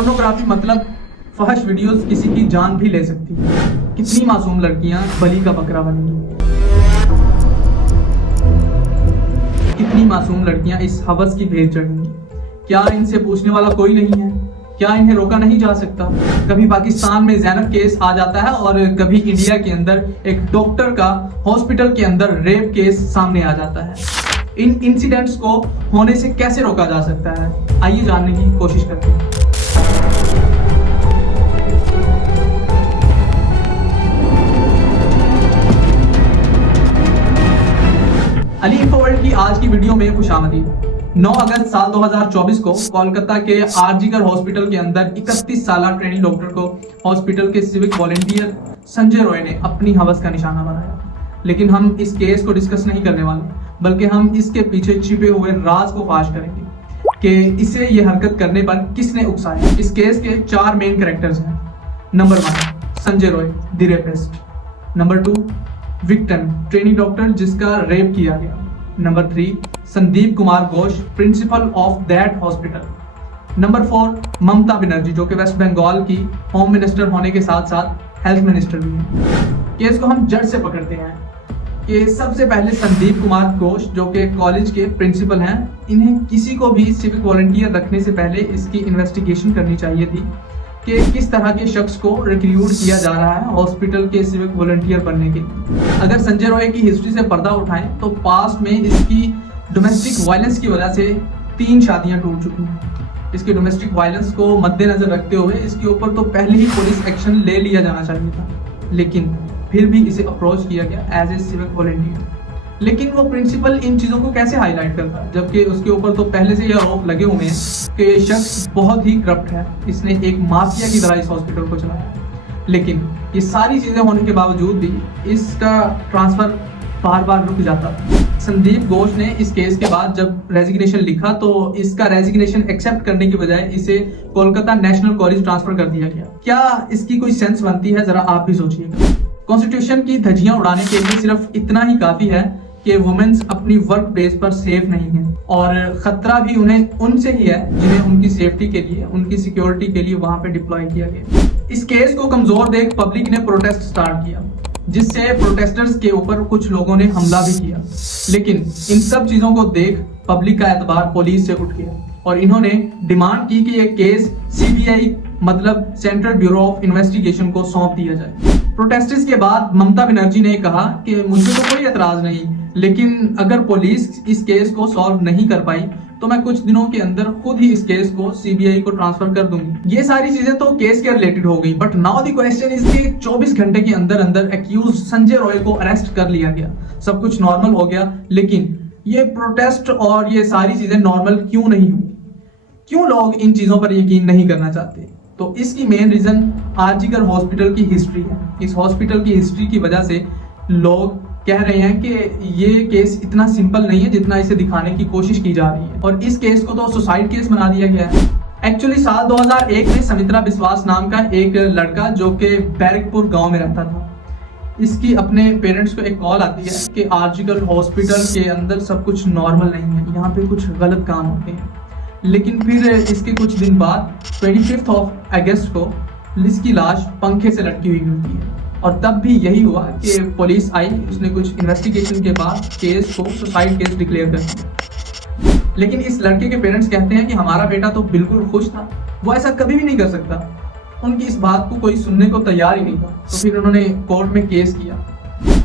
Pornography मतलब फहश videos किसी की जान भी ले सकती है। कितनी मासूम लड़कियां बलि का बकरा बनेंगी, कितनी मासूम लड़कियां इस हवस की भेंट चढ़ेंगी। क्या इनसे पूछने वाला कोई नहीं है? क्या इन्हें रोका नहीं जा सकता? कभी पाकिस्तान में ज़ैनब केस आ जाता है और कभी इंडिया के अंदर एक डॉक्टर का हॉस्पिटल के अंदर रेप केस सामने आ जाता है। इन इंसिडेंट्स को होने से कैसे रोका जा सकता है, आइए जानने की कोशिश करते हैं। अली इन्फो वर्ल्ड की आज की वीडियो में खुशामदीद। 9 अगस्त साल 2024 को कोलकाता के आरजीकर हॉस्पिटल के अंदर 31 साल ट्रेनिंग डॉक्टर को हॉस्पिटल के सिविक वॉलंटियर संजय रॉय ने अपनी हवस का निशाना बनाया। लेकिन हम इस केस को डिस्कस नहीं करने वाले, बल्कि हम इसके पीछे छिपे हुए राज को फाश करेंगे कि इसे ये हरकत करने पर किसने उकसाया। इस केस के 4 मेन कैरेक्टर्स हैं। Number 1 Sanjay Roy the rapist. Number 2 victim training doctor जिसका रेप किया गया। Number 3 Sandeep Kumar Ghosh principle of that hospital. Number 4 Mamata Banerjee जो कि वेस्ट बंगाल की होम मिनिस्टर होने के साथ साथ हेल्थ मिनिस्टर भी है। केस को हम जड़ से पकड़ते हैं कि सबसे पहले संदीप कुमार घोष जो कि कॉलेज के प्रिंसिपल हैं, इन्हें किसी को भी सिविक वॉलंटियर रखने से पहले इसकी इन्वेस्टिगेशन करनी चाहिए थी कि किस तरह के शख्स को रिक्रूट किया जा रहा है हॉस्पिटल के सिविक वॉलंटियर बनने के लिए। अगर संजय रॉय की हिस्ट्री से पर्दा उठाएं तो पास्ट में इसकी डोमेस्टिक वायलेंस की वजह से 3 शादियां टूट चुकी हैं। इसके डोमेस्टिक वायलेंस को मद्देनजर रखते हुए इसके ऊपर तो पहले ही पुलिस एक्शन ले लिया जाना चाहिए था, लेकिन फिर भी इसे अप्रोच किया गया एज ए सिविक वॉलंटियर। लेकिन वो प्रिंसिपल इन चीज़ों को कैसे हाईलाइट करता है, जबकि उसके ऊपर तो पहले से ये आरोप लगे हुए हैं कि शख्स बहुत ही करप्ट है, इसने एक माफिया की तरह इस हॉस्पिटल को चलाया। लेकिन ये सारी चीज़ें होने के बावजूद भी इसका ट्रांसफ़र बार बार रुक जाता था। संदीप घोष ने इस केस के बाद जब रेजिग्नेशन लिखा तो इसका रेजिग्नेशन एक्सेप्ट करने की बजाय इसे कोलकाता नेशनल कॉलेज ट्रांसफर कर दिया गया। क्या इसकी कोई सेंस बनती है, जरा आप भी सोचिएगा। कॉन्स्टिट्यूशन की धज्जियां उड़ाने के लिए सिर्फ इतना ही काफी है कि वुमेन्स अपनी वर्क प्लेस पर सेफ नहीं है और खतरा भी उन्हें उनसे ही है जिन्हें उनकी सेफ्टी के लिए, उनकी सिक्योरिटी के लिए वहां पे डिप्लॉय किया गया। इस केस को कमजोर देख पब्लिक ने प्रोटेस्ट स्टार्ट किया, जिससे प्रोटेस्टर्स के ऊपर कुछ लोगों ने हमला भी किया। लेकिन इन सब चीजों को देख पब्लिक का एतबार पुलिस से उठ गया और इन्होंने डिमांड की कि यह केस सीबीआई मतलब सेंट्रल ब्यूरो ऑफ इन्वेस्टिगेशन को सौंप दिया जाए। प्रोटेस्ट्स के बाद ममता बनर्जी ने कहा कि मुझे तो कोई एतराज नहीं, लेकिन अगर पुलिस इस केस को सॉल्व नहीं कर पाई तो मैं कुछ दिनों के अंदर खुद ही इस केस को सीबीआई को ट्रांसफर कर दूंगी। ये सारी चीजें तो केस के रिलेटेड हो गई, but now the question is कि 24 घंटे के अंदर अंदर एक्यूज संजय रॉय को अरेस्ट कर लिया गया, सब कुछ नॉर्मल हो गया। लेकिन ये प्रोटेस्ट और ये सारी चीजें नॉर्मल क्यों नहीं हुई? क्यों लोग इन चीजों पर यकीन नहीं करना चाहते? तो इसकी मेन रीजन आरजीकर हॉस्पिटल की हिस्ट्री है। इस हॉस्पिटल की हिस्ट्री की वजह से लोग कह रहे हैं कि ये केस इतना सिंपल नहीं है जितना इसे दिखाने की कोशिश की जा रही है, और इस केस को तो सुसाइड केस बना दिया गया है। एक्चुअली साल 2001 में समित्रा विश्वास नाम का एक लड़का जो कि बैरकपुर गांव में रहता था, इसकी अपने पेरेंट्स को एक कॉल आती है कि आरजीकर हॉस्पिटल के अंदर सब कुछ नॉर्मल नहीं है, यहाँ पे कुछ गलत काम होते हैं। लेकिन फिर इसके कुछ दिन बाद 25 अगस्त को इसकी लाश पंखे से लटकी हुई मिलती है, और तब भी यही हुआ कि पुलिस आई, उसने कुछ इन्वेस्टिगेशन के बाद केस को सुसाइड केस डिक्लेयर कर दिया। लेकिन इस लड़के के पेरेंट्स कहते हैं कि हमारा बेटा तो बिल्कुल खुश था, वो ऐसा कभी भी नहीं कर सकता। उनकी इस बात को कोई सुनने को तैयार ही नहीं था। तो फिर उन्होंने कोर्ट में केस किया।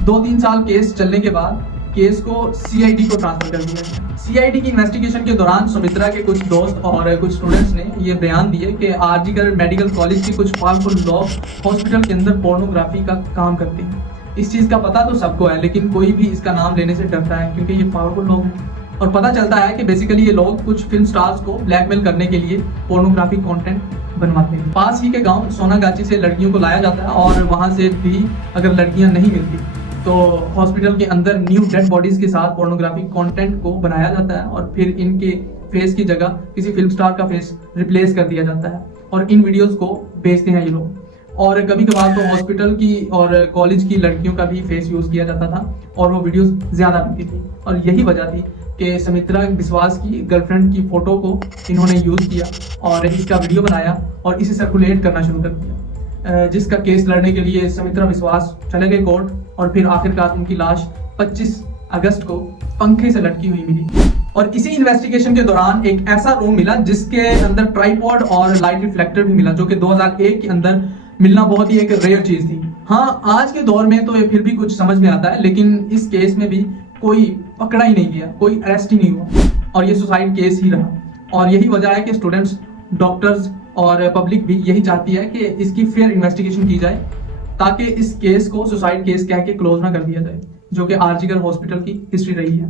2-3 साल केस चलने के बाद केस को सीआईडी को ट्रांसफर कर दिया गया। सीआईडी की इन्वेस्टिगेशन के दौरान सुमित्रा के कुछ दोस्त और कुछ स्टूडेंट्स ने ये बयान दिए कि आरजीकर मेडिकल कॉलेज के कुछ पावरफुल लोग हॉस्पिटल के अंदर पोर्नोग्राफी का काम करते हैं। इस चीज़ का पता तो सबको है, लेकिन कोई भी इसका नाम लेने से डरता है क्योंकि ये पावरफुल लोग हैं। और पता चलता है कि बेसिकली ये लोग कुछ फिल्म स्टार्स को ब्लैकमेल करने के लिए पोर्नोग्राफी कंटेंट बनवाते हैं। पास ही के गांव सोनागाची से लड़कियों को लाया जाता है और वहां से भी अगर लड़कियां नहीं मिलती तो हॉस्पिटल के अंदर न्यू डेड बॉडीज के साथ पोर्नोग्राफिक कंटेंट को बनाया जाता है और फिर इनके फेस की जगह किसी फिल्म स्टार का फेस रिप्लेस कर दिया जाता है और इन वीडियोस को बेचते हैं ये लोग। और कभी कभार तो हॉस्पिटल की और कॉलेज की लड़कियों का भी फेस यूज किया जाता था और वो वीडियोस ज्यादा बनती थी। और यही वजह थी कि सुमित्रा विश्वास की गर्लफ्रेंड की फोटो को इन्होंने यूज किया और इसका वीडियो बनाया और इसे सर्कुलेट करना शुरू कर दिया, जिसका केस लड़ने के लिए सुमित्रा विश्वास चले गए कोर्ट और फिर आखिरकार उनकी लाश 25 अगस्त को पंखे से लटकी हुई मिली। और इसी इन्वेस्टिगेशन के दौरान एक ऐसा रूम मिला जिसके अंदर ट्राइपॉड और लाइट रिफ्लेक्टर भी मिला, जो कि 2001 के अंदर मिलना बहुत ही एक रेयर चीज थी। हाँ, आज के दौर में तो ये फिर भी कुछ समझ में आता है, लेकिन इस केस में भी कोई पकड़ा ही नहीं गया, कोई अरेस्ट ही नहीं हुआ और ये सुसाइड केस ही रहा। और यही वजह है कि स्टूडेंट्स, डॉक्टर्स और पब्लिक भी यही चाहती है कि इसकी फेयर इन्वेस्टिगेशन की जाए ताकि इस केस को सुसाइड केस कह के क्लोज ना कर दिया जाए, जो कि आरजीकर हॉस्पिटल की हिस्ट्री रही है।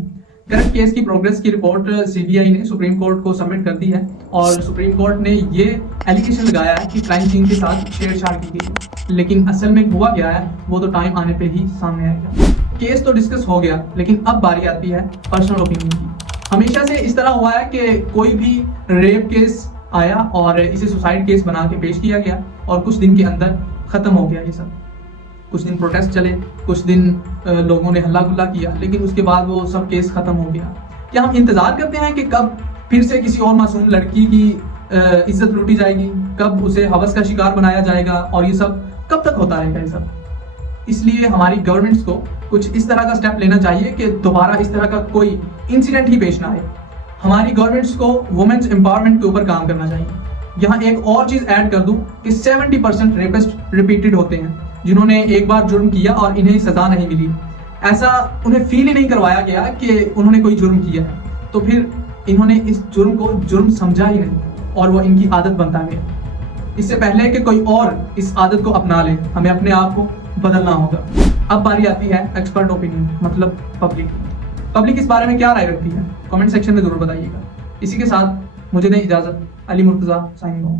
करंट केस की प्रोग्रेस की रिपोर्ट सीबीआई ने सुप्रीम कोर्ट को सबमिट कर दी है और सुप्रीम कोर्ट ने ये एलिगेशन लगाया है कि क्राइम सीन के साथ छेड़छाड़ की गई है, लेकिन असल में हुआ क्या है वो तो टाइम आने पे ही सामने आएगा। केस तो डिस्कस हो गया, लेकिन अब बारी आती है पर्सनल ओपिनियन की। हमेशा से इस तरह हुआ है कि कोई भी रेप केस आया और इसे सुसाइड केस बना के पेश किया गया और कुछ दिन के अंदर खत्म हो गया ये सब। कुछ दिन प्रोटेस्ट चले, कुछ दिन लोगों ने हल्ला गुल्ला किया, लेकिन उसके बाद वो सब केस खत्म हो गया। क्या हम इंतजार करते हैं कि कब फिर से किसी और मासूम लड़की की इज्जत लूटी जाएगी, कब उसे हवस का शिकार बनाया जाएगा और ये सब कब तक होता रहेगा ये सब? इसलिए हमारी गवर्नमेंट्स को कुछ इस तरह का स्टेप लेना चाहिए कि दोबारा इस तरह का कोई इंसिडेंट ही पेश ना आए। हमारी गवर्नमेंट्स को वुमेन्स एम्पावरमेंट के ऊपर काम करना चाहिए। यहाँ एक और चीज ऐड कर दूं कि 70% रेपिस्ट रिपीटेड होते हैं, जिन्होंने एक बार जुर्म किया और इन्हें सजा नहीं मिली। ऐसा उन्हें फील ही नहीं करवाया गया कि उन्होंने कोई जुर्म किया है, तो फिर इन्होंने इस जुर्म को जुर्म समझा ही नहीं और वो इनकी आदत बनता गया। इससे पहले कि कोई और इस आदत को अपना ले, हमें अपने आप को बदलना होगा। अब बारी आती है एक्सपर्ट ओपिनियन, मतलब पब्लिक इस बारे में क्या राय रखती है, कमेंट सेक्शन में जरूर बताइएगा। इसी के साथ मुझे दें इजाजत। Ali Murtaza signing off.